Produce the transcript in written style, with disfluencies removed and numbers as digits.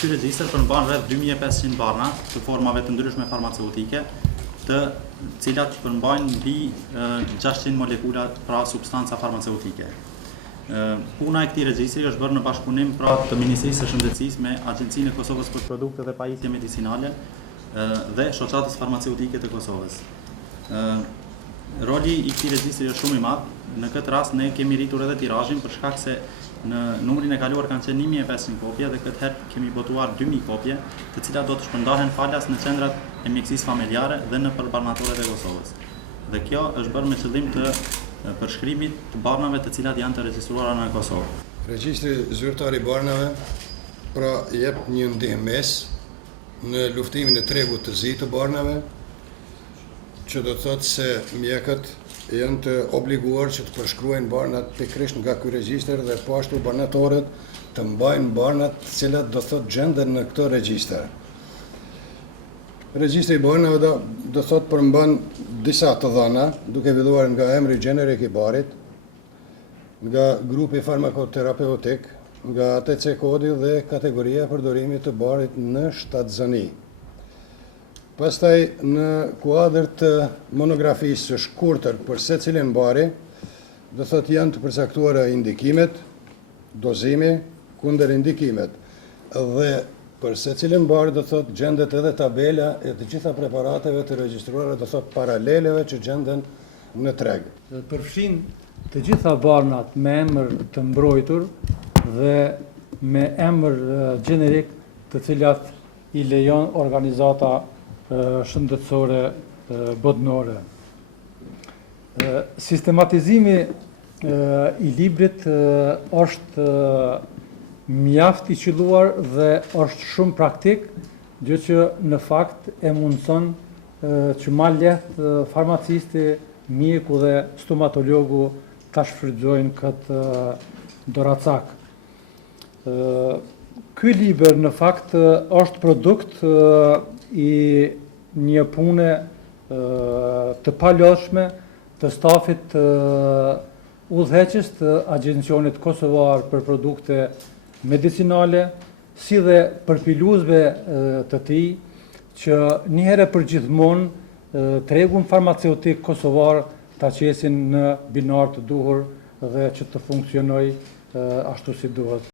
ky regjistër përmban rreth 2500 barna të formave të ndryshme farmaceutike, të cilat përmbajnë mbi 600 molekula pra substanca farmaceutike. Puna e këtij regjistri është bërë në bashkëpunim pra të Ministrisë së Shëndetësisë me Agjencinë e Kosovës për Produkte dhe Pajisje Medicinale dhe Shoqatës Farmaceutike të Kosovës. Roli i këtij regjistri është shumë i madh. Në këtë rast ne kemi rritur edhe tirazhin për shkak se në numrin e kaluar kanë qenë 1500 kopje dhe këtë herë kemi botuar 2000 kopje, të cilat do të shpërndahen falas në qendrat e mjekësisë familjare dhe në barnatoret e Kosovës. Dhe kjo është bërë me qëllim të përshkrimit të barnave të cilat janë të regjistruara në Kosovë. Regjistri zyrtar i barnave pra jep një ndihmës në luftimin e tregut të zi të barnave, që do të thotë se mjekët janë të obliguar që të përshkruajnë barnat pikërisht nga ky regjistër dhe po ashtu barnatorët të mbajnë barnat të cilat do të thotë gjenden në këtë regjistër. Regjistri i barnave do thotë përmban disa të dhëna, duke filluar nga emri gjenerik i barit, nga grupi farmakoterapeutik, nga ATC kodi dhe kategoria e përdorimit të barit në shtatzëni. Pastaj në kuadër të monografisë së shkurtër për secilin bari, do thotë janë të përcaktuara indikimet, dozimi, kundër indikimet. Dhe për secilin bari do thotë gjendet edhe tabela e të gjitha preparateve të regjistruara, do thotë paraleleve që gjenden në treg. Përfshin të gjitha barnat me emër të mbrojtur dhe me emër gjenerik të cilat i lejon organizata shëndetësore botërore. Sistematizimi i librit është mjaft i qelluar dhe është shumë praktik, gjë që në fakt e mundson që më lehtë farmacisti, mjeku dhe stomatologu ta shfrytëzojnë këtë doracak. Ky libër në fakt është produkt i një pune të palodhshme të stafit udhëheqës të Agjencionit Kosovar për Produkte Medicinale, si dhe përpiluesve të tij, që një herë për gjithmonë tregun farmaceutik kosovar ta qesin në binar të duhur dhe që të funksionojë ashtu si duhet.